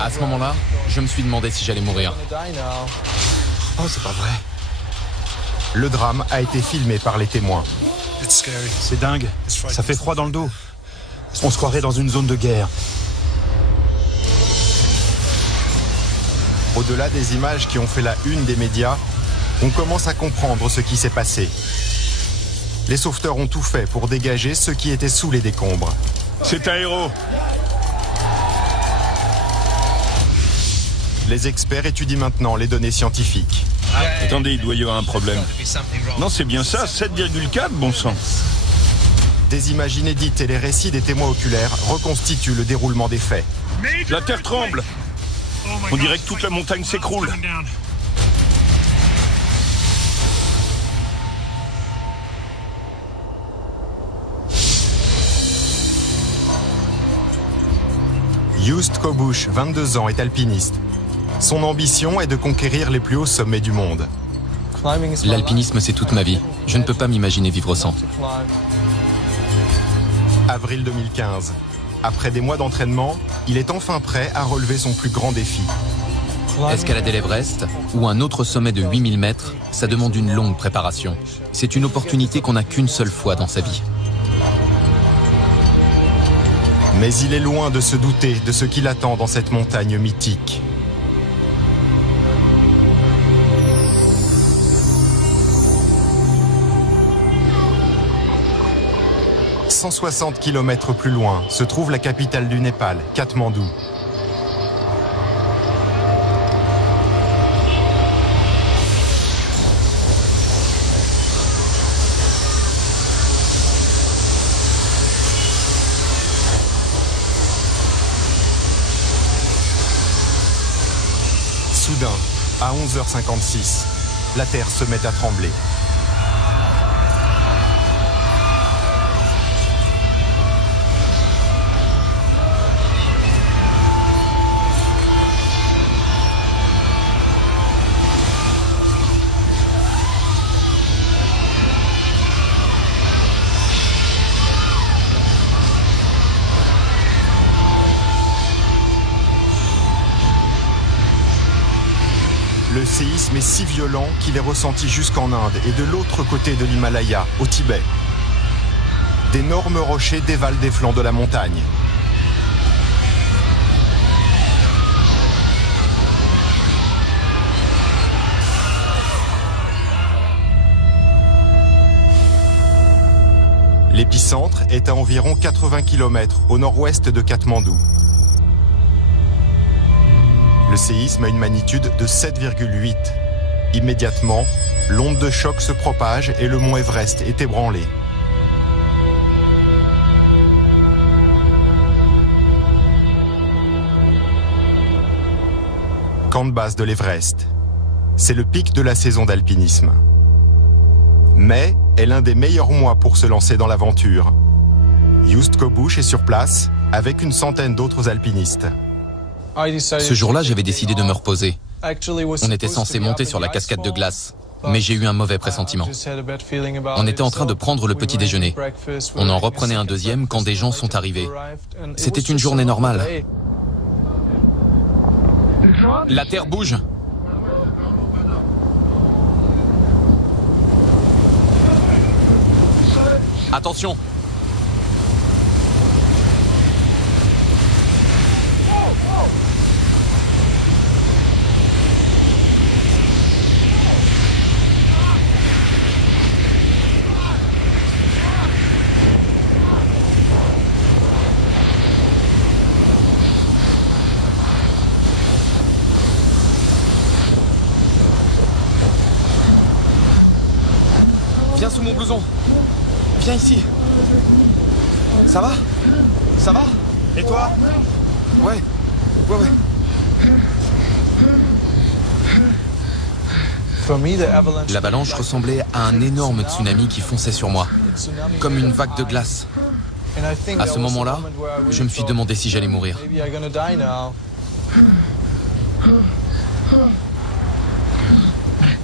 À ce moment-là, je me suis demandé si j'allais mourir. Oh, c'est pas vrai. Le drame a été filmé par les témoins. C'est dingue. Ça fait froid dans le dos. On se croirait dans une zone de guerre. Au-delà des images qui ont fait la une des médias, on commence à comprendre ce qui s'est passé. Les sauveteurs ont tout fait pour dégager ceux qui étaient sous les décombres. C'est un héros. Les experts étudient maintenant les données scientifiques. Attendez, il doit y avoir un problème. Non, c'est bien ça, 7,4, bon sang. Des images inédites et les récits des témoins oculaires reconstituent le déroulement des faits. La terre tremble. On dirait que toute la montagne s'écroule. Joost Kobusch, 22 ans, est alpiniste. Son ambition est de conquérir les plus hauts sommets du monde. L'alpinisme, c'est toute ma vie. Je ne peux pas m'imaginer vivre sans. Avril 2015. Après des mois d'entraînement, il est enfin prêt à relever son plus grand défi. Escalader l'Everest ou un autre sommet de 8000 mètres, ça demande une longue préparation. C'est une opportunité qu'on n'a qu'une seule fois dans sa vie. Mais il est loin de se douter de ce qui l'attend dans cette montagne mythique. « 160 km plus loin se trouve la capitale du Népal, Katmandou. Soudain, à 11h56, la terre se met à trembler. Le séisme est si violent qu'il est ressenti jusqu'en Inde et de l'autre côté de l'Himalaya, au Tibet. D'énormes rochers dévalent des flancs de la montagne. L'épicentre est à environ 80 km au nord-ouest de Katmandou. Le séisme a une magnitude de 7,8. Immédiatement, l'onde de choc se propage et le mont Everest est ébranlé. Camp de base de l'Everest. C'est le pic de la saison d'alpinisme. Mai est l'un des meilleurs mois pour se lancer dans l'aventure. Joost Kobusch est sur place avec une centaine d'autres alpinistes. Ce jour-là, j'avais décidé de me reposer. On était censé monter sur la cascade de glace, mais j'ai eu un mauvais pressentiment. On était en train de prendre le petit déjeuner. On en reprenait un deuxième quand des gens sont arrivés. C'était une journée normale. La terre bouge. Attention! Viens sous mon blouson. Viens ici. Ça va? Ça va? Et toi? Ouais. L'avalanche ressemblait à un énorme tsunami qui fonçait sur moi, comme une vague de glace. À ce moment-là, je me suis demandé si j'allais mourir.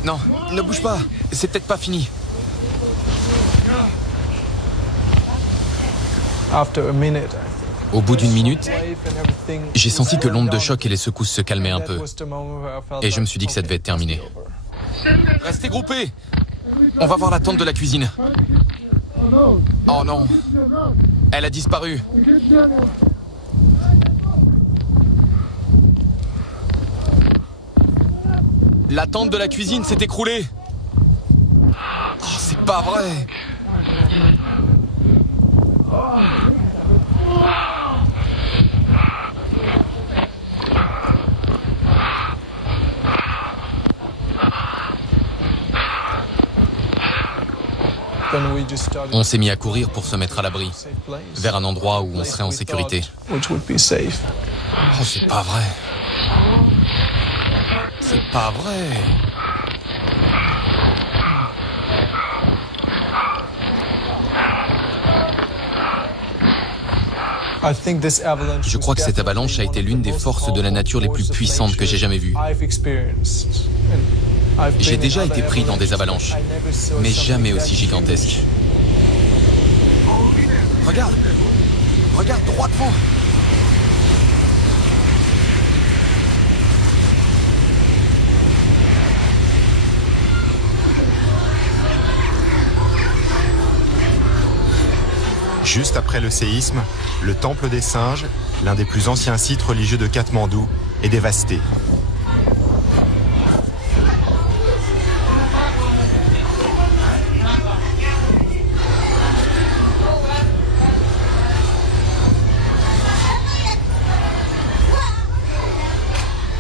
Non, ne bouge pas, c'est peut-être pas fini. Au bout d'une minute, j'ai senti que l'onde de choc et les secousses se calmaient un peu. Et je me suis dit que ça devait être terminé. Restez groupés! On va voir la tente de la cuisine. Oh non! Elle a disparu. La tente de la cuisine s'est écroulée. Oh, c'est pas vrai! On s'est mis à courir pour se mettre à l'abri, vers un endroit où on serait en sécurité. Oh, c'est pas vrai. C'est pas vrai. Je crois que cette avalanche a été l'une des forces de la nature les plus puissantes que j'ai jamais vues. J'ai déjà été pris dans des avalanches, mais jamais aussi gigantesques. Regarde! Regarde droit devant! Juste après le séisme, le temple des singes, l'un des plus anciens sites religieux de Katmandou, est dévasté.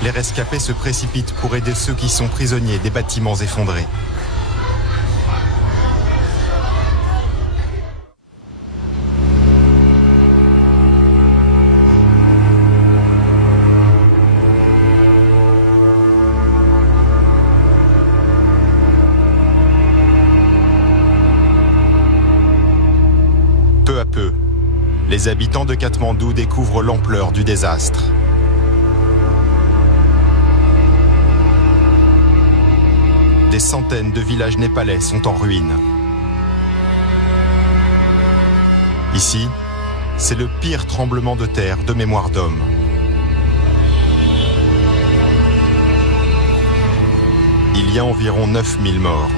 Les rescapés se précipitent pour aider ceux qui sont prisonniers des bâtiments effondrés. Peu à peu, les habitants de Katmandou découvrent l'ampleur du désastre. Des centaines de villages népalais sont en ruine. Ici, c'est le pire tremblement de terre de mémoire d'homme. Il y a environ 9000 morts.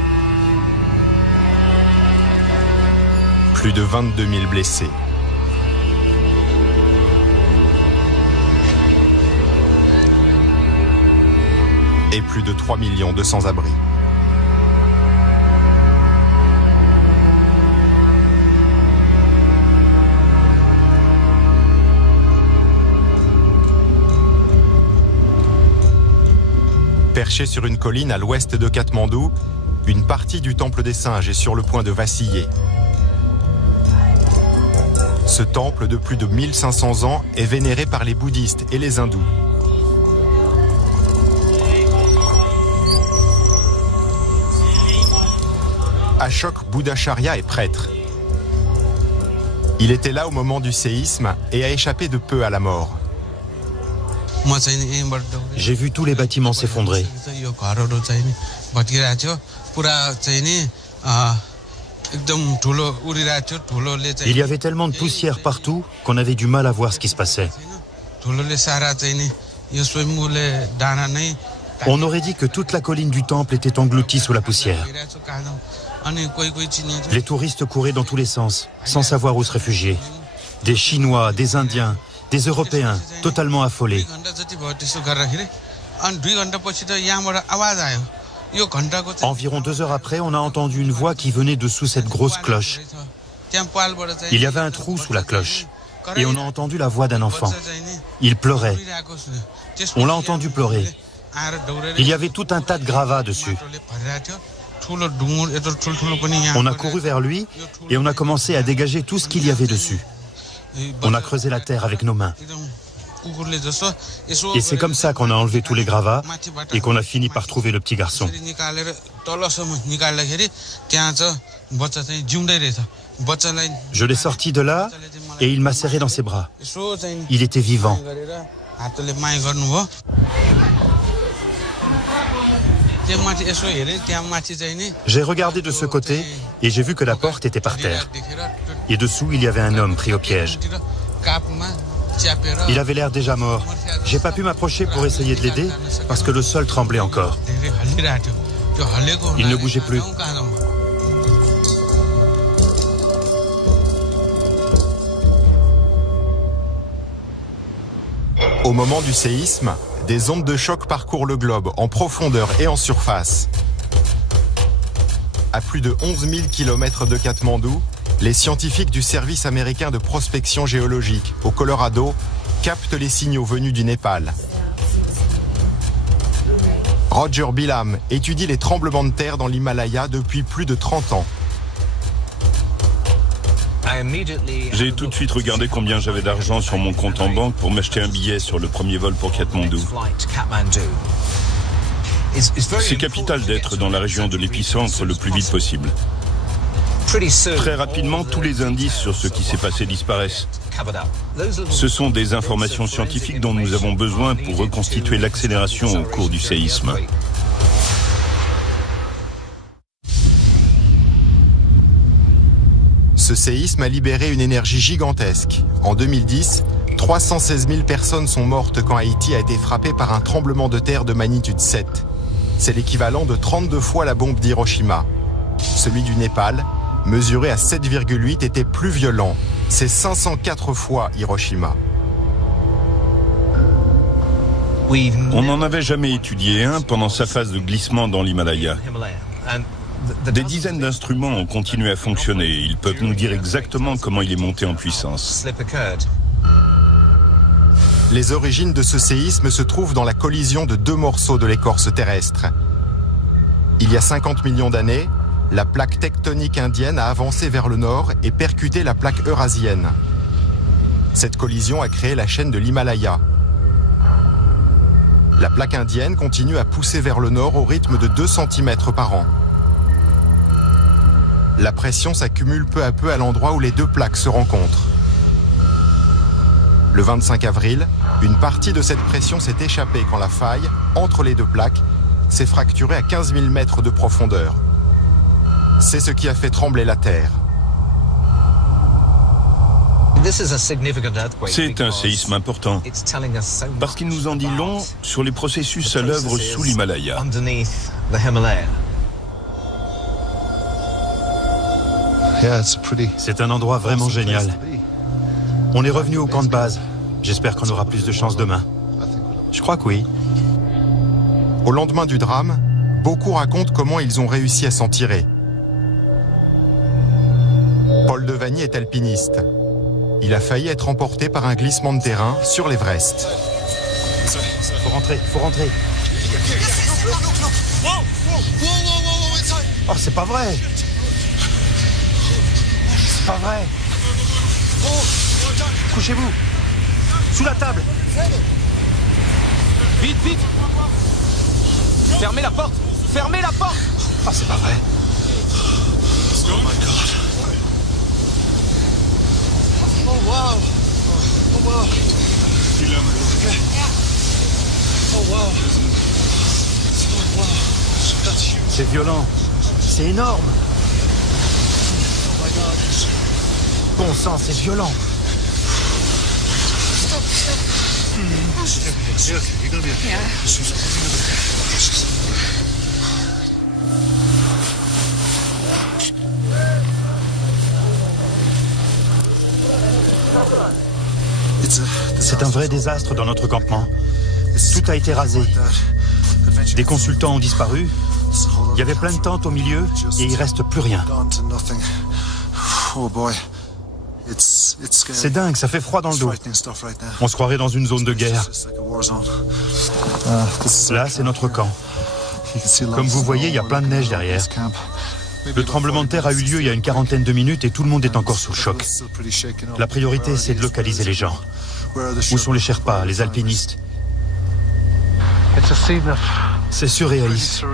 Plus de 22 000 blessés. Et plus de 3 millions de sans-abri. Perché sur une colline à l'ouest de Katmandou, une partie du temple des singes est sur le point de vaciller. Ce temple de plus de 1500 ans est vénéré par les bouddhistes et les hindous. Ashok Buddhacharya est prêtre. Il était là au moment du séisme et a échappé de peu à la mort. J'ai vu tous les bâtiments s'effondrer. Il y avait tellement de poussière partout qu'on avait du mal à voir ce qui se passait. On aurait dit que toute la colline du temple était engloutie sous la poussière. Les touristes couraient dans tous les sens, sans savoir où se réfugier. Des Chinois, des Indiens, des Européens, totalement affolés. Environ 2 heures après, on a entendu une voix qui venait de sous cette grosse cloche. Il y avait un trou sous la cloche. Et on a entendu la voix d'un enfant. Il pleurait. On l'a entendu pleurer. Il y avait tout un tas de gravats dessus. On a couru vers lui et on a commencé à dégager tout ce qu'il y avait dessus. On a creusé la terre avec nos mains. Et c'est comme ça qu'on a enlevé tous les gravats et qu'on a fini par trouver le petit garçon. Je l'ai sorti de là et il m'a serré dans ses bras. Il était vivant. J'ai regardé de ce côté et j'ai vu que la porte était par terre. Et dessous, il y avait un homme pris au piège. Il avait l'air déjà mort. J'ai pas pu m'approcher pour essayer de l'aider parce que le sol tremblait encore. Il ne bougeait plus. Au moment du séisme, des ondes de choc parcourent le globe en profondeur et en surface. À plus de 11 000 km de Katmandou, les scientifiques du service américain de prospection géologique au Colorado captent les signaux venus du Népal. Roger Bilham étudie les tremblements de terre dans l'Himalaya depuis plus de 30 ans. J'ai tout de suite regardé combien j'avais d'argent sur mon compte en banque pour m'acheter un billet sur le premier vol pour Katmandou. C'est capital d'être dans la région de l'épicentre le plus vite possible. Très rapidement, tous les indices sur ce qui s'est passé disparaissent. Ce sont des informations scientifiques dont nous avons besoin pour reconstituer l'accélération au cours du séisme. Ce séisme a libéré une énergie gigantesque. En 2010, 316 000 personnes sont mortes quand Haïti a été frappé par un tremblement de terre de magnitude 7. C'est l'équivalent de 32 fois la bombe d'Hiroshima. Celui du Népal, mesuré à 7,8, était plus violent. C'est 504 fois Hiroshima. On n'en avait jamais étudié un pendant sa phase de glissement dans l'Himalaya. Des dizaines d'instruments ont continué à fonctionner. Ils peuvent nous dire exactement comment il est monté en puissance. Les origines de ce séisme se trouvent dans la collision de deux morceaux de l'écorce terrestre. Il y a 50 millions d'années, la plaque tectonique indienne a avancé vers le nord et percuté la plaque eurasienne. Cette collision a créé la chaîne de l'Himalaya. La plaque indienne continue à pousser vers le nord au rythme de 2 cm par an. La pression s'accumule peu à peu à l'endroit où les deux plaques se rencontrent. Le 25 avril, une partie de cette pression s'est échappée quand la faille, entre les deux plaques, s'est fracturée à 15 000 mètres de profondeur. C'est ce qui a fait trembler la Terre. C'est un séisme important parce qu'il nous en dit long sur les processus à l'œuvre sous l'Himalaya. C'est un endroit vraiment génial. On est revenu au camp de base. J'espère qu'on aura plus de chance demain. Je crois que oui. Au lendemain du drame, beaucoup racontent comment ils ont réussi à s'en tirer. Paul Devany est alpiniste. Il a failli être emporté par un glissement de terrain sur l'Everest. Faut rentrer, faut rentrer. Oh, c'est pas vrai. C'est pas vrai. Couchez-vous. Sous la table. Vite, vite. Fermez la porte. Fermez la porte. Oh, c'est pas vrai. Oh my God. Oh wow. Oh wow. Oh wow. Oh wow. C'est violent. C'est énorme. Oh my God. Bon sang, c'est violent. Stop, stop. Okay, you're gonna be okay. Yeah. C'est un vrai désastre dans notre campement. Tout a été rasé. Des consultants ont disparu. Il y avait plein de tentes au milieu et il reste plus rien. C'est dingue, ça fait froid dans le dos. On se croirait dans une zone de guerre. Là, c'est notre camp. Comme vous voyez, il y a plein de neige derrière. Le tremblement de terre a eu lieu il y a une quarantaine de minutes et tout le monde est encore sous le choc. La priorité, c'est de localiser les gens. Où sont les Sherpas, les alpinistes? C'est surréaliste.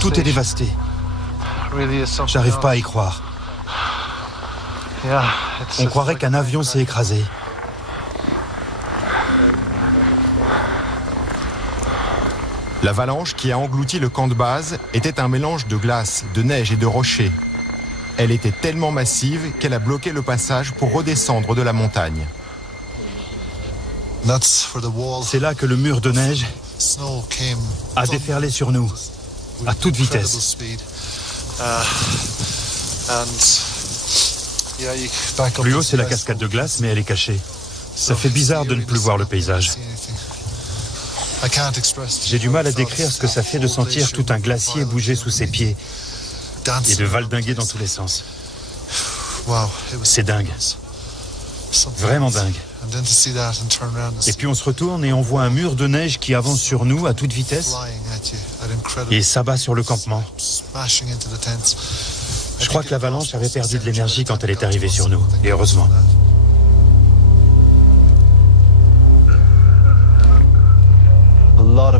Tout est dévasté. J'arrive pas à y croire. On croirait qu'un avion s'est écrasé. L'avalanche qui a englouti le camp de base était un mélange de glace, de neige et de rochers. Elle était tellement massive qu'elle a bloqué le passage pour redescendre de la montagne. C'est là que le mur de neige a déferlé sur nous, à toute vitesse. Plus haut, c'est la cascade de glace, mais elle est cachée. Ça fait bizarre de ne plus voir le paysage. J'ai du mal à décrire ce que ça fait de sentir tout un glacier bouger sous ses pieds et de valdinguer dans tous les sens. C'est dingue. Vraiment dingue. Et puis on se retourne et on voit un mur de neige qui avance sur nous à toute vitesse et s'abat sur le campement. Je crois que l'avalanche avait perdu de l'énergie quand elle est arrivée sur nous, et heureusement.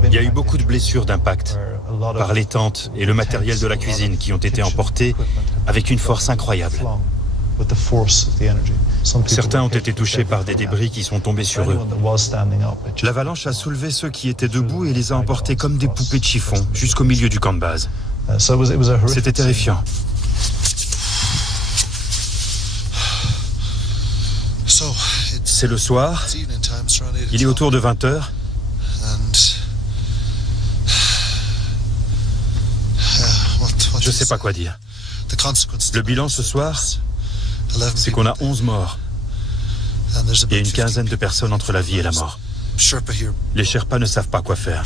Il y a eu beaucoup de blessures d'impact par les tentes et le matériel de la cuisine qui ont été emportés avec une force incroyable. Certains ont été touchés par des débris qui sont tombés sur eux. L'avalanche a soulevé ceux qui étaient debout et les a emportés comme des poupées de chiffon jusqu'au milieu du camp de base. C'était terrifiant. C'est le soir, il est autour de 20 heures. Je ne sais pas quoi dire. Le bilan ce soir, c'est qu'on a 11 morts et une quinzaine de personnes entre la vie et la mort. Les Sherpas ne savent pas quoi faire.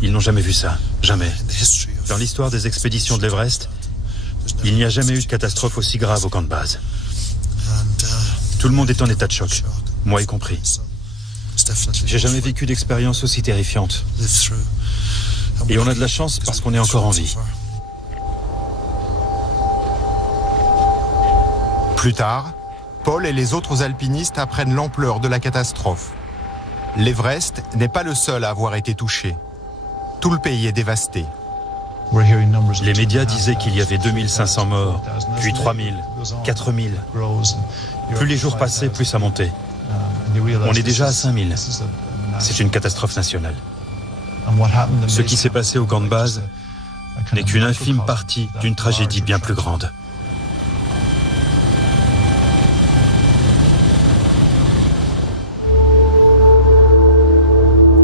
Ils n'ont jamais vu ça, jamais. Dans l'histoire des expéditions de l'Everest, il n'y a jamais eu de catastrophe aussi grave au camp de base. Tout le monde est en état de choc, moi y compris. J'ai jamais vécu d'expérience aussi terrifiante. Et on a de la chance parce qu'on est encore en vie. Plus tard, Paul et les autres alpinistes apprennent l'ampleur de la catastrophe. L'Everest n'est pas le seul à avoir été touché. Tout le pays est dévasté. Les médias disaient qu'il y avait 2500 morts, puis 3000, 4000. Plus les jours passaient, plus ça montait. On est déjà à 5000. C'est une catastrophe nationale. Ce qui s'est passé au camp de base n'est qu'une infime partie d'une tragédie bien plus grande.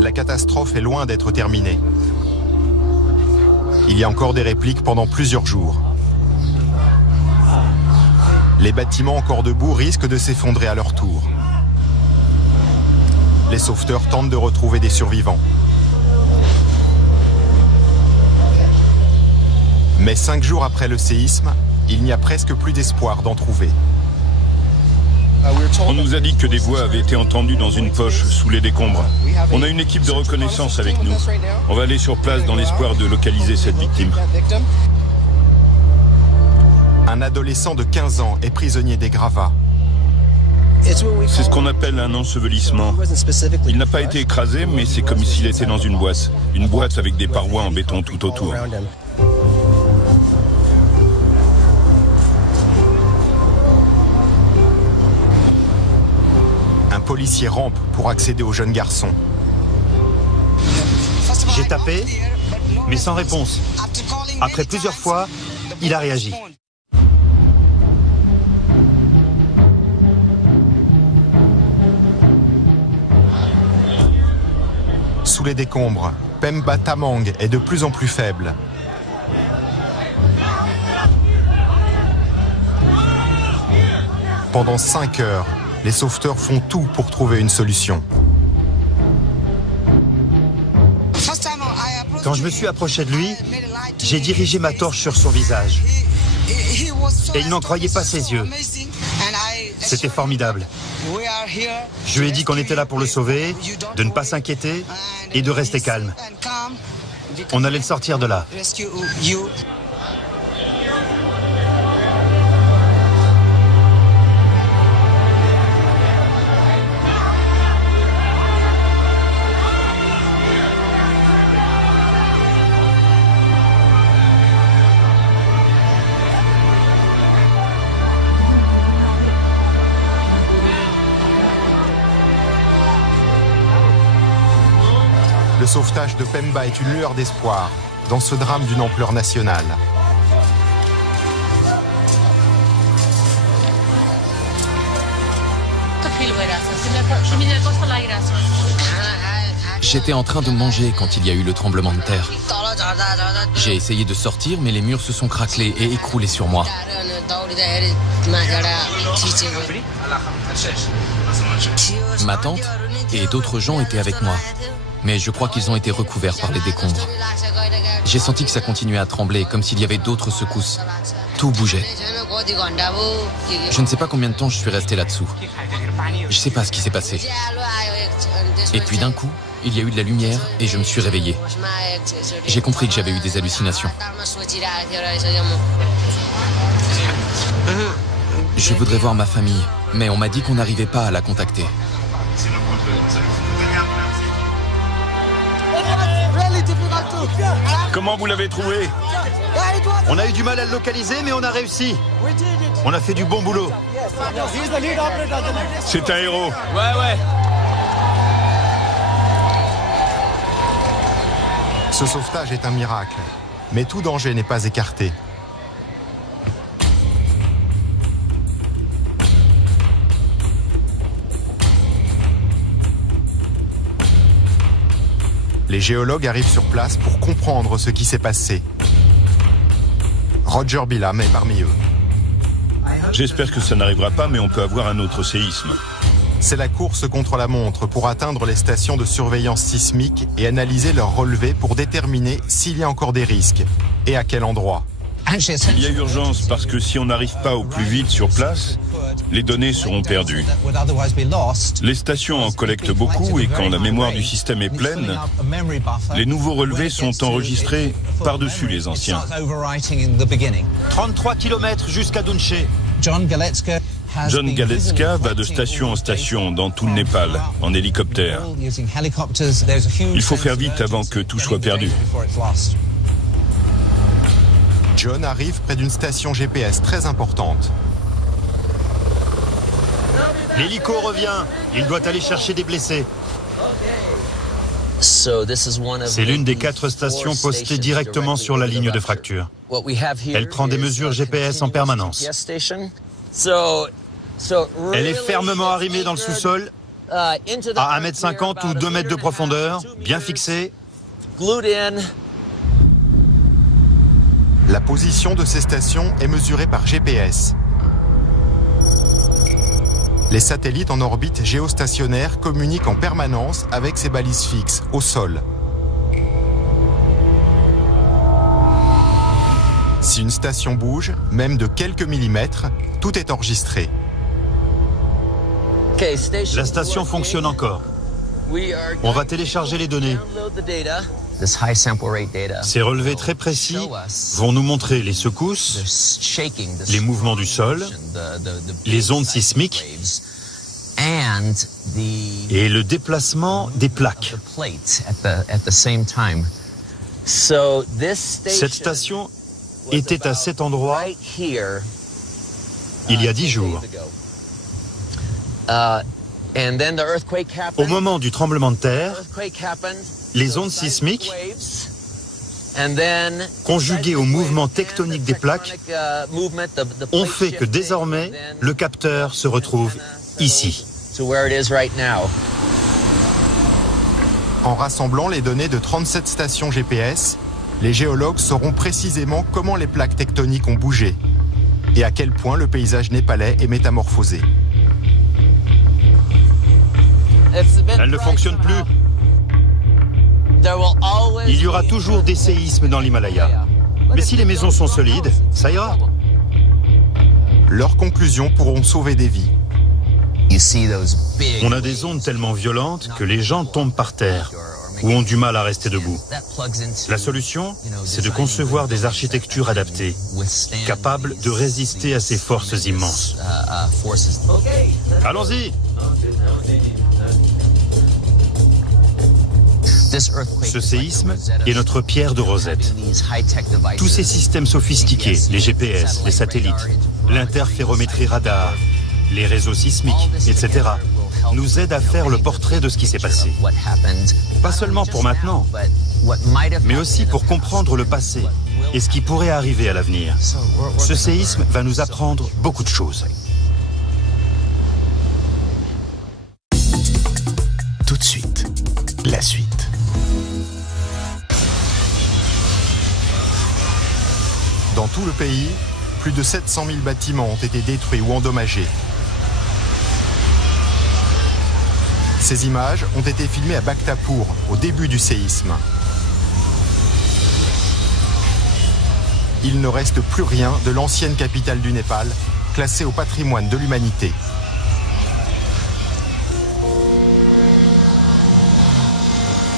La catastrophe est loin d'être terminée. Il y a encore des répliques pendant plusieurs jours. Les bâtiments encore debout risquent de s'effondrer à leur tour. Les sauveteurs tentent de retrouver des survivants. Mais 5 jours après le séisme, il n'y a presque plus d'espoir d'en trouver. On nous a dit que des voix avaient été entendues dans une poche sous les décombres. On a une équipe de reconnaissance avec nous. On va aller sur place dans l'espoir de localiser cette victime. Un adolescent de 15 ans est prisonnier des gravats. C'est ce qu'on appelle un ensevelissement. Il n'a pas été écrasé, mais c'est comme s'il était dans une boîte. Une boîte avec des parois en béton tout autour. Un policier rampe pour accéder au jeune garçon. J'ai tapé, mais sans réponse. Après plusieurs fois, il a réagi. Sous les décombres, Pemba Tamang est de plus en plus faible. Pendant 5 heures, les sauveteurs font tout pour trouver une solution. Quand je me suis approché de lui, j'ai dirigé ma torche sur son visage. Et il n'en croyait pas ses yeux. C'était formidable. Je lui ai dit qu'on était là pour le sauver, de ne pas s'inquiéter et de rester calme. On allait le sortir de là. Le sauvetage de Pemba est une lueur d'espoir dans ce drame d'une ampleur nationale. J'étais en train de manger quand il y a eu le tremblement de terre. J'ai essayé de sortir, mais les murs se sont craquelés et écroulés sur moi. Ma tante et d'autres gens étaient avec moi, mais je crois qu'ils ont été recouverts par les décombres. J'ai senti que ça continuait à trembler, comme s'il y avait d'autres secousses. Tout bougeait. Je ne sais pas combien de temps je suis resté là-dessous. Je ne sais pas ce qui s'est passé. Et puis d'un coup, il y a eu de la lumière et je me suis réveillé. J'ai compris que j'avais eu des hallucinations. Je voudrais voir ma famille, mais on m'a dit qu'on n'arrivait pas à la contacter. Comment vous l'avez trouvé? On a eu du mal à le localiser, mais on a réussi. On a fait du bon boulot. C'est un héros. Ouais. Ce sauvetage est un miracle, mais tout danger n'est pas écarté. Les géologues arrivent sur place pour comprendre ce qui s'est passé. Roger Bilham est parmi eux. J'espère que ça n'arrivera pas, mais on peut avoir un autre séisme. C'est la course contre la montre pour atteindre les stations de surveillance sismique et analyser leurs relevés pour déterminer s'il y a encore des risques et à quel endroit. Il y a urgence parce que si on n'arrive pas au plus vite sur place, les données seront perdues. Les stations en collectent beaucoup et quand la mémoire du système est pleine, les nouveaux relevés sont enregistrés par-dessus les anciens. 33 km jusqu'à Dunché. John Galetska va de station en station dans tout le Népal, en hélicoptère. Il faut faire vite avant que tout soit perdu. John arrive près d'une station GPS très importante. L'hélico revient. Il doit aller chercher des blessés. C'est l'une des 4 stations postées directement sur la ligne de fracture. Elle prend des mesures GPS en permanence. Elle est fermement arrimée dans le sous-sol, à 1,50 m ou 2 mètres de profondeur, bien fixée. La position de ces stations est mesurée par GPS. Les satellites en orbite géostationnaire communiquent en permanence avec ces balises fixes au sol. Si une station bouge, même de quelques millimètres, tout est enregistré. La station fonctionne encore. On va télécharger les données. Ces relevés très précis vont nous montrer les secousses, les mouvements du sol, les ondes sismiques et le déplacement des plaques. Cette station était à cet endroit il y a 10 jours. Au moment du tremblement de terre, les ondes sismiques, conjuguées au mouvement tectonique des plaques, ont fait que désormais, le capteur se retrouve ici. En rassemblant les données de 37 stations GPS, les géologues sauront précisément comment les plaques tectoniques ont bougé et à quel point le paysage népalais est métamorphosé. Elle ne fonctionne plus. Il y aura toujours des séismes dans l'Himalaya. Mais si les maisons sont solides, ça ira. Leurs conclusions pourront sauver des vies. On a des ondes tellement violentes que les gens tombent par terre ou ont du mal à rester debout. La solution, c'est de concevoir des architectures adaptées, capables de résister à ces forces immenses. Allons-y! Ce séisme est notre pierre de Rosette. Tous ces systèmes sophistiqués, les GPS, les satellites, l'interférométrie radar, les réseaux sismiques, etc., nous aident à faire le portrait de ce qui s'est passé. Pas seulement pour maintenant, mais aussi pour comprendre le passé et ce qui pourrait arriver à l'avenir. Ce séisme va nous apprendre beaucoup de choses. La suite. Dans tout le pays, plus de 700 000 bâtiments ont été détruits ou endommagés. Ces images ont été filmées à Bhaktapur, au début du séisme. Il ne reste plus rien de l'ancienne capitale du Népal, classée au patrimoine de l'humanité.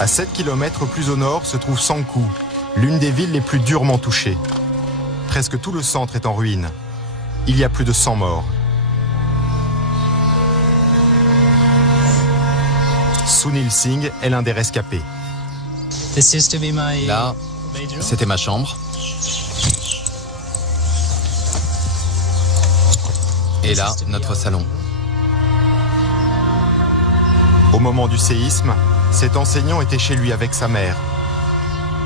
À 7 km plus au nord se trouve Sangku, l'une des villes les plus durement touchées. Presque tout le centre est en ruine. Il y a plus de 100 morts. Sunil Singh est l'un des rescapés. Là, c'était ma chambre. Et là, notre salon. Au moment du séisme, cet enseignant était chez lui avec sa mère.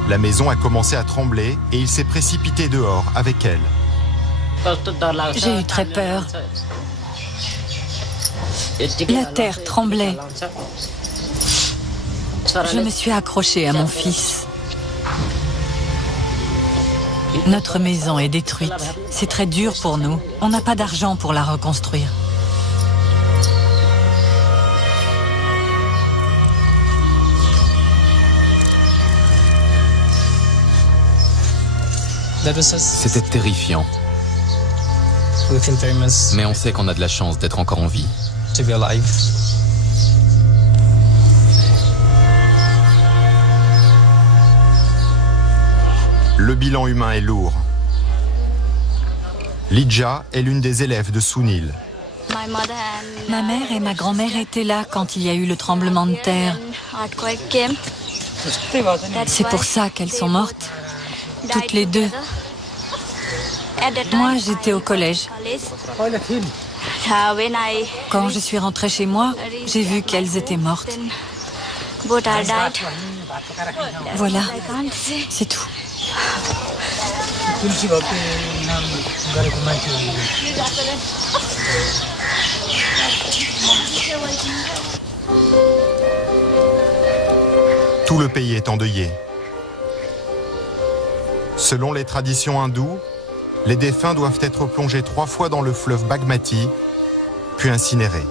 La maison a commencé à trembler et il s'est précipité dehors avec elle. J'ai eu très peur. La terre tremblait. Je me suis accrochée à mon fils. Notre maison est détruite. C'est très dur pour nous. On n'a pas d'argent pour la reconstruire. C'était terrifiant. Mais on sait qu'on a de la chance d'être encore en vie. Le bilan humain est lourd. Lidja est l'une des élèves de Sunil. Ma mère et ma grand-mère étaient là quand il y a eu le tremblement de terre. C'est pour ça qu'elles sont mortes, toutes les deux. Moi, j'étais au collège. Quand je suis rentrée chez moi, j'ai vu qu'elles étaient mortes. Voilà, c'est tout. Tout le pays est endeuillé. Selon les traditions hindoues, les défunts doivent être plongés 3 fois dans le fleuve Bagmati, puis incinérés.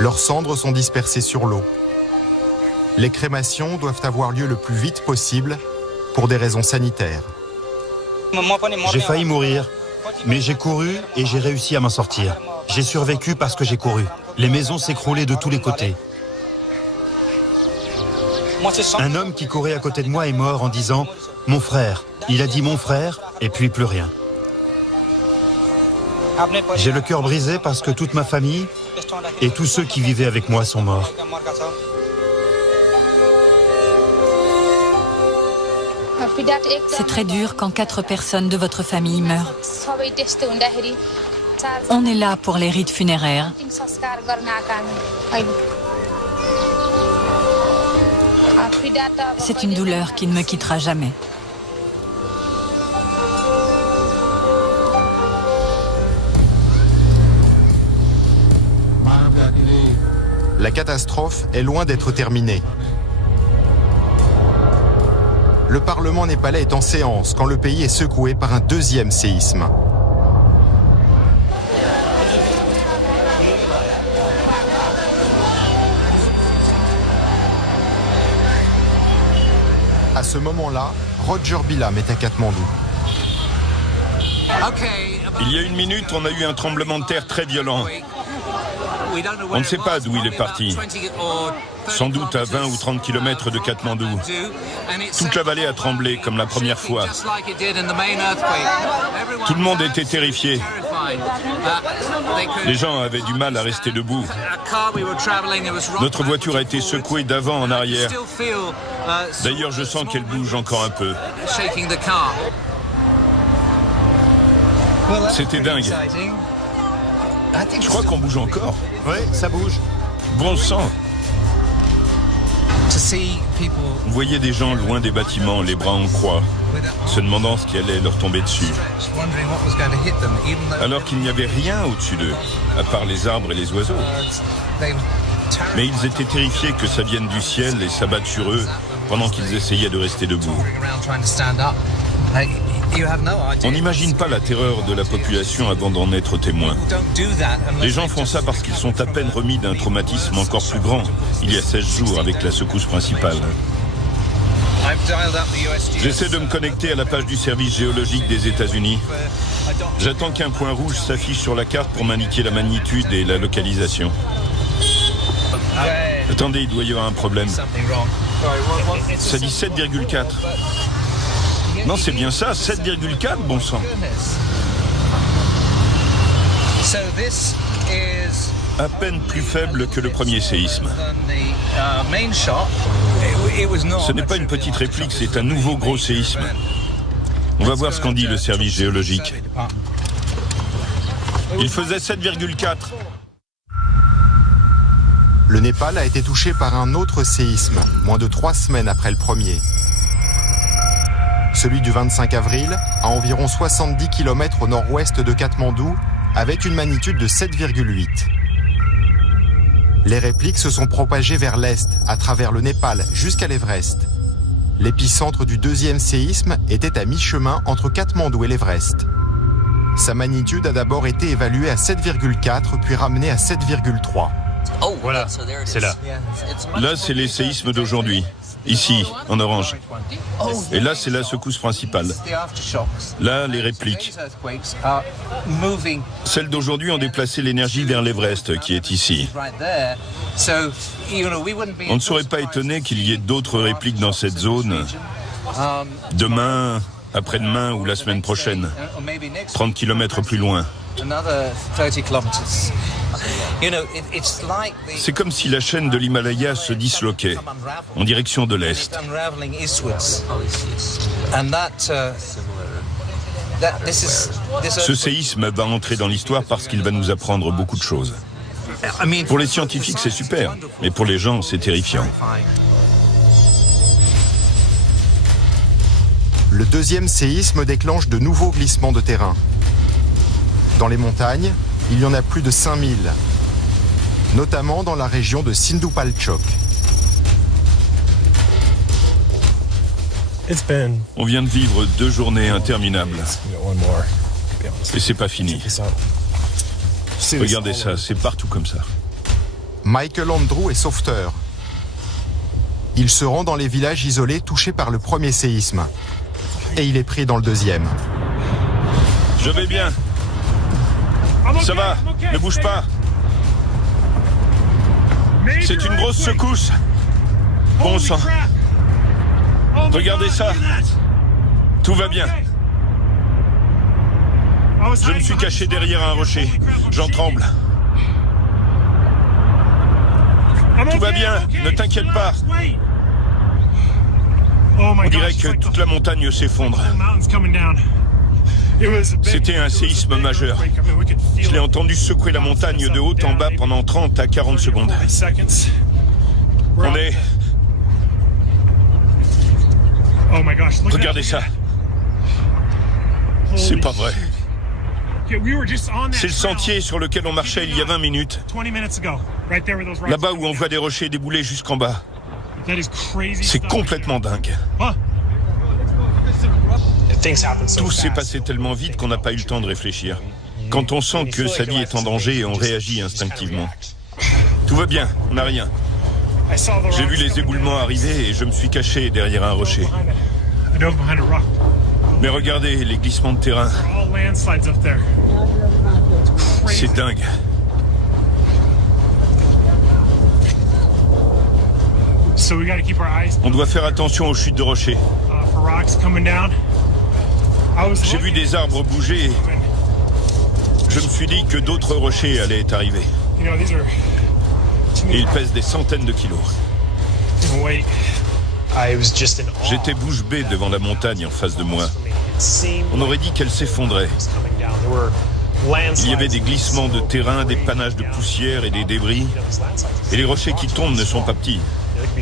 Leurs cendres sont dispersées sur l'eau. Les crémations doivent avoir lieu le plus vite possible pour des raisons sanitaires. J'ai failli mourir, mais j'ai couru et j'ai réussi à m'en sortir. J'ai survécu parce que j'ai couru. Les maisons s'écroulaient de tous les côtés. Un homme qui courait à côté de moi est mort en disant « Mon frère ». Il a dit « Mon frère » et puis plus rien. J'ai le cœur brisé parce que toute ma famille et tous ceux qui vivaient avec moi sont morts. C'est très dur quand 4 personnes de votre famille meurent. On est là pour les rites funéraires. C'est une douleur qui ne me quittera jamais. La catastrophe est loin d'être terminée. Le Parlement népalais est en séance quand le pays est secoué par un deuxième séisme. À ce moment-là, Roger Bilam est à Katmandou. Il y a 1 minute, on a eu un tremblement de terre très violent. On ne sait pas d'où il est parti. Sans doute à 20 ou 30 km de Katmandou. Toute la vallée a tremblé comme la première fois. Tout le monde était terrifié. Les gens avaient du mal à rester debout. Notre voiture a été secouée d'avant en arrière. D'ailleurs, je sens qu'elle bouge encore un peu. C'était dingue. Je crois qu'on bouge encore. Oui, ça bouge. Bon sang. Vous voyez des gens loin des bâtiments, les bras en croix, se demandant ce qui allait leur tomber dessus. Alors qu'il n'y avait rien au-dessus d'eux, à part les arbres et les oiseaux. Mais ils étaient terrifiés que ça vienne du ciel et s'abatte sur eux pendant qu'ils essayaient de rester debout. On n'imagine pas la terreur de la population avant d'en être témoin. Les gens font ça parce qu'ils sont à peine remis d'un traumatisme encore plus grand, il y a 16 jours avec la secousse principale. J'essaie de me connecter à la page du service géologique des États-Unis. J'attends qu'un point rouge s'affiche sur la carte pour m'indiquer la magnitude et la localisation. Attendez, il doit y avoir un problème. Ça dit 7,4. Non, c'est bien ça, 7,4, bon sang. À peine plus faible que le premier séisme. Ce n'est pas une petite réplique, c'est un nouveau gros séisme. On va voir ce qu'en dit le service géologique. Il faisait 7,4. Le Népal a été touché par un autre séisme, moins de 3 semaines après le premier. Celui du 25 avril, à environ 70 km au nord-ouest de Katmandou, avec une magnitude de 7,8. Les répliques se sont propagées vers l'est, à travers le Népal, jusqu'à l'Everest. L'épicentre du deuxième séisme était à mi-chemin entre Katmandou et l'Everest. Sa magnitude a d'abord été évaluée à 7,4, puis ramenée à 7,3. Voilà, c'est là. Là, c'est les séismes d'aujourd'hui. Ici, en orange. Et là, c'est la secousse principale. Là, les répliques. Celles d'aujourd'hui ont déplacé l'énergie vers l'Everest, qui est ici. On ne serait pas étonné qu'il y ait d'autres répliques dans cette zone demain, après-demain ou la semaine prochaine, 30 km plus loin. C'est comme si la chaîne de l'Himalaya se disloquait en direction de l'Est. Ce séisme va entrer dans l'histoire parce qu'il va nous apprendre beaucoup de choses. Pour les scientifiques, c'est super, mais pour les gens, c'est terrifiant. Le deuxième séisme déclenche de nouveaux glissements de terrain. Dans les montagnes, il y en a plus de 5000, notamment dans la région de Sindupalchok. On vient de vivre 2 journées interminables. Et c'est pas fini. Regardez ça, c'est partout comme ça. Michael Andrew est sauveteur. Il se rend dans les villages isolés touchés par le premier séisme. Et il est pris dans le deuxième. Je vais bien. Ça va, ne bouge pas. C'est une grosse secousse. Bon sang. Regardez ça. Tout va bien. Je me suis caché derrière un rocher. J'en tremble. Tout va bien, ne t'inquiète pas. On dirait que toute la montagne s'effondre. C'était un séisme majeur. Je l'ai entendu secouer la montagne de haut en bas pendant 30 à 40 secondes. On est... Regardez ça. C'est pas vrai. C'est le sentier sur lequel on marchait il y a 20 minutes. Là-bas où on voit des rochers débouler jusqu'en bas. C'est complètement dingue. Tout s'est passé tellement vite qu'on n'a pas eu le temps de réfléchir. Quand on sent que sa vie est en danger, on réagit instinctivement. Tout va bien, on n'a rien. J'ai vu les éboulements arriver et je me suis caché derrière un rocher. Mais regardez les glissements de terrain. C'est dingue. On doit faire attention aux chutes de rochers. J'ai vu des arbres bouger et je me suis dit que d'autres rochers allaient arriver. Et ils pèsent des centaines de kilos. J'étais bouche bée devant la montagne en face de moi. On aurait dit qu'elle s'effondrait. Il y avait des glissements de terrain, des panaches de poussière et des débris. Et les rochers qui tombent ne sont pas petits.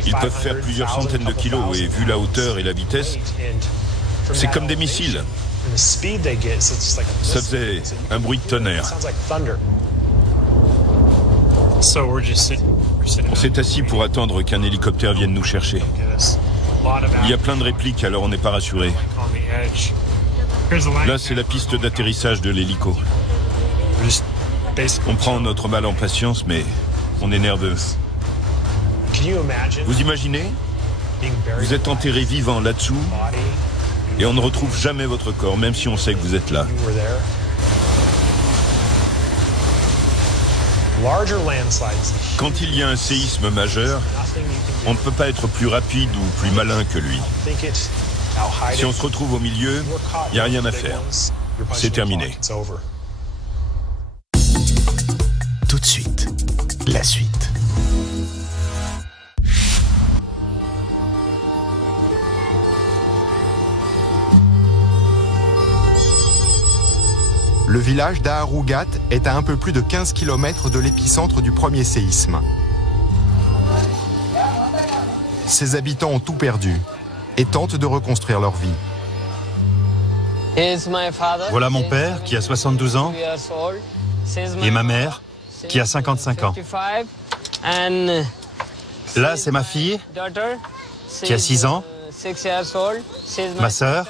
Ils peuvent faire plusieurs centaines de kilos et vu la hauteur et la vitesse, c'est comme des missiles. Ça faisait un bruit de tonnerre. On s'est assis pour attendre qu'un hélicoptère vienne nous chercher. Il y a plein de répliques, alors on n'est pas rassuré. Là, c'est la piste d'atterrissage de l'hélico. On prend notre mal en patience, mais on est nerveux. Vous imaginez? Vous êtes enterré vivant là-dessous et on ne retrouve jamais votre corps, même si on sait que vous êtes là. Quand il y a un séisme majeur, on ne peut pas être plus rapide ou plus malin que lui. Si on se retrouve au milieu, il n'y a rien à faire. C'est terminé. Tout de suite, la suite. Le village d'Aharugat est à un peu plus de 15 km de l'épicentre du premier séisme. Ses habitants ont tout perdu et tentent de reconstruire leur vie. Voilà mon père qui a 72 ans et ma mère qui a 55 ans. Là, c'est ma fille qui a 6 ans, ma sœur,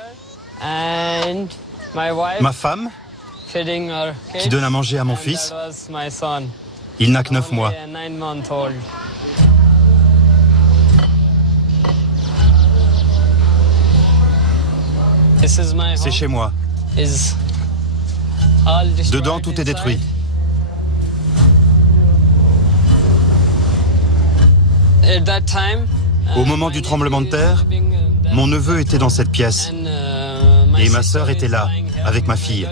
ma femme qui donne à manger à mon fils. Il n'a que 9 mois. C'est chez moi. Dedans, tout est détruit. Au moment du tremblement de terre, mon neveu était dans cette pièce et ma sœur était là, avec ma fille.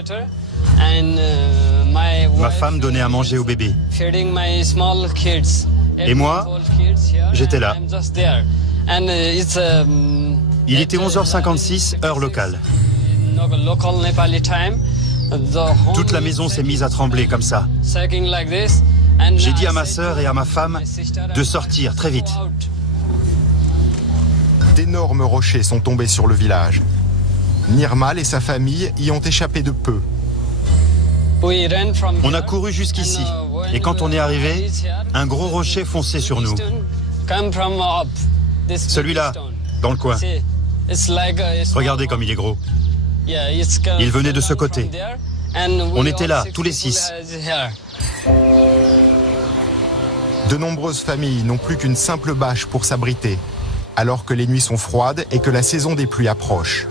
Ma femme donnait à manger au bébé. Et moi, j'étais là. Il était 11h56, heure locale. Toute la maison s'est mise à trembler comme ça. J'ai dit à ma sœur et à ma femme de sortir très vite. D'énormes rochers sont tombés sur le village. Nirmal et sa famille y ont échappé de peu. On a couru jusqu'ici. Et quand on est arrivé, un gros rocher fonçait sur nous. Celui-là, dans le coin. Regardez comme il est gros. Il venait de ce côté. On était là, tous les 6. De nombreuses familles n'ont plus qu'une simple bâche pour s'abriter, alors que les nuits sont froides et que la saison des pluies approche.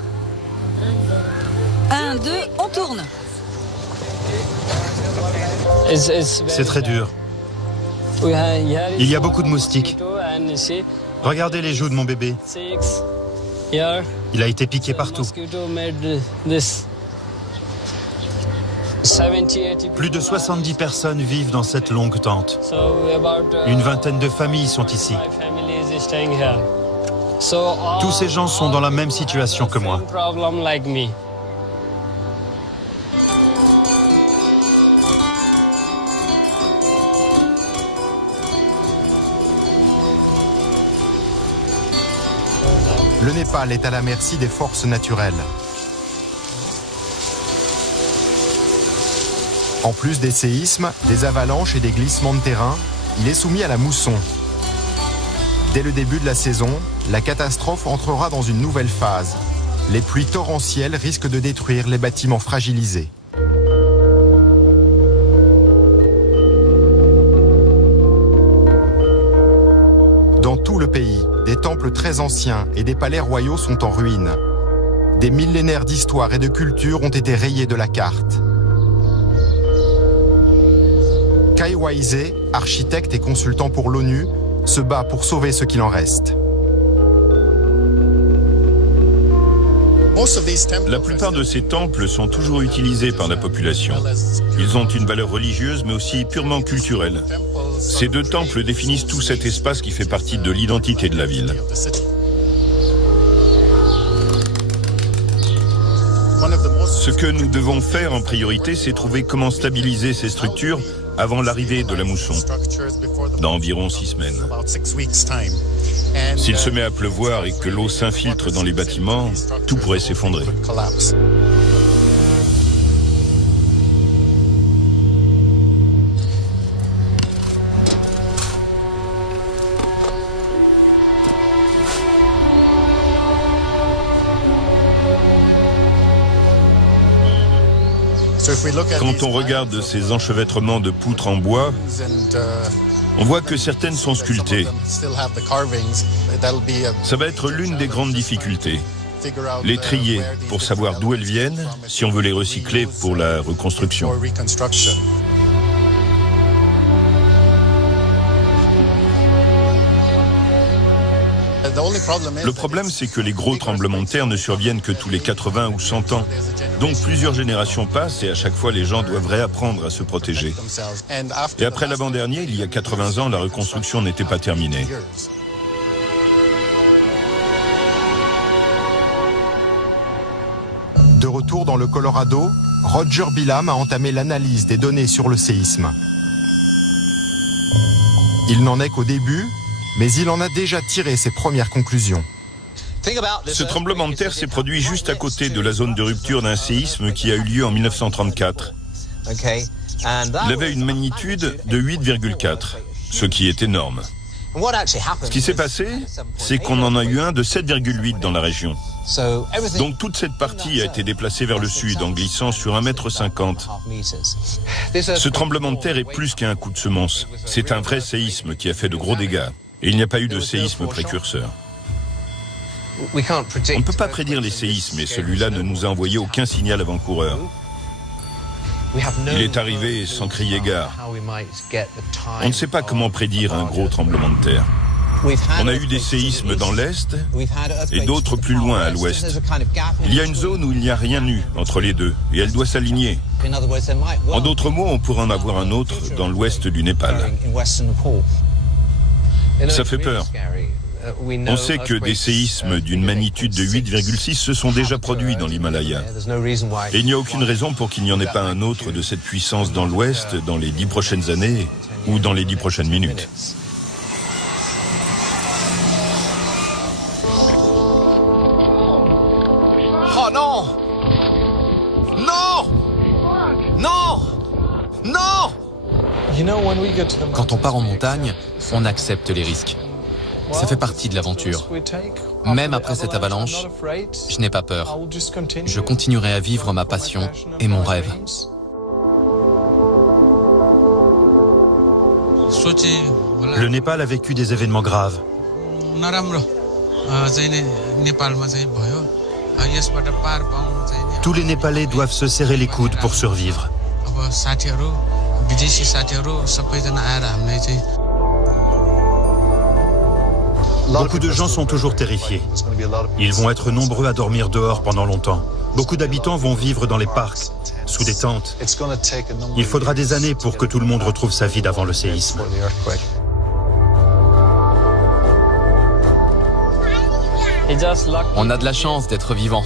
1, 2, on tourne. C'est très dur. Il y a beaucoup de moustiques. Regardez les joues de mon bébé. Il a été piqué partout. Plus de 70 personnes vivent dans cette longue tente. Une vingtaine de familles sont ici. Tous ces gens sont dans la même situation que moi. Le Népal est à la merci des forces naturelles. En plus des séismes, des avalanches et des glissements de terrain, il est soumis à la mousson. Dès le début de la saison, la catastrophe entrera dans une nouvelle phase. Les pluies torrentielles risquent de détruire les bâtiments fragilisés. Dans tout le pays, des temples très anciens et des palais royaux sont en ruine. Des millénaires d'histoire et de culture ont été rayés de la carte. Kai Waise, architecte et consultant pour l'ONU, se bat pour sauver ce qu'il en reste. La plupart de ces temples sont toujours utilisés par la population. Ils ont une valeur religieuse, mais aussi purement culturelle. Ces 2 temples définissent tout cet espace qui fait partie de l'identité de la ville. Ce que nous devons faire en priorité, c'est trouver comment stabiliser ces structures avant l'arrivée de la mousson, dans environ 6 semaines. S'il se met à pleuvoir et que l'eau s'infiltre dans les bâtiments, tout pourrait s'effondrer. Quand on regarde ces enchevêtrements de poutres en bois, on voit que certaines sont sculptées. Ça va être l'une des grandes difficultés. Les trier pour savoir d'où elles viennent, si on veut les recycler pour la reconstruction. Le problème, c'est que les gros tremblements de terre ne surviennent que tous les 80 ou 100 ans. Donc plusieurs générations passent et à chaque fois, les gens doivent réapprendre à se protéger. Et après l'avant-dernier, il y a 80 ans, la reconstruction n'était pas terminée. De retour dans le Colorado, Roger Bilham a entamé l'analyse des données sur le séisme. Il n'en est qu'au début, mais il en a déjà tiré ses premières conclusions. Ce tremblement de terre s'est produit juste à côté de la zone de rupture d'un séisme qui a eu lieu en 1934. Il avait une magnitude de 8,4, ce qui est énorme. Ce qui s'est passé, c'est qu'on en a eu un de 7,8 dans la région. Donc toute cette partie a été déplacée vers le sud en glissant sur 1,50 m. Ce tremblement de terre est plus qu'un coup de semonce. C'est un vrai séisme qui a fait de gros dégâts. Et il n'y a pas eu de séisme précurseur. On ne peut pas prédire les séismes et celui-là ne nous a envoyé aucun signal avant-coureur. Il est arrivé sans crier gare. On ne sait pas comment prédire un gros tremblement de terre. On a eu des séismes dans l'Est et d'autres plus loin à l'Ouest. Il y a une zone où il n'y a rien eu entre les deux et elle doit s'aligner. En d'autres mots, on pourrait en avoir un autre dans l'Ouest du Népal. Ça fait peur. On sait que des séismes d'une magnitude de 8,6 se sont déjà produits dans l'Himalaya. Et il n'y a aucune raison pour qu'il n'y en ait pas un autre de cette puissance dans l'Ouest dans les 10 prochaines années ou dans les 10 prochaines minutes. Oh non! Non! Non! Non! Quand on part en montagne, on accepte les risques. Ça fait partie de l'aventure. Même après cette avalanche, je n'ai pas peur. Je continuerai à vivre ma passion et mon rêve. Le Népal a vécu des événements graves. Tous les Népalais doivent se serrer les coudes pour survivre. Beaucoup de gens sont toujours terrifiés. Ils vont être nombreux à dormir dehors pendant longtemps. Beaucoup d'habitants vont vivre dans les parcs, sous des tentes. Il faudra des années pour que tout le monde retrouve sa vie d'avant le séisme. On a de la chance d'être vivant.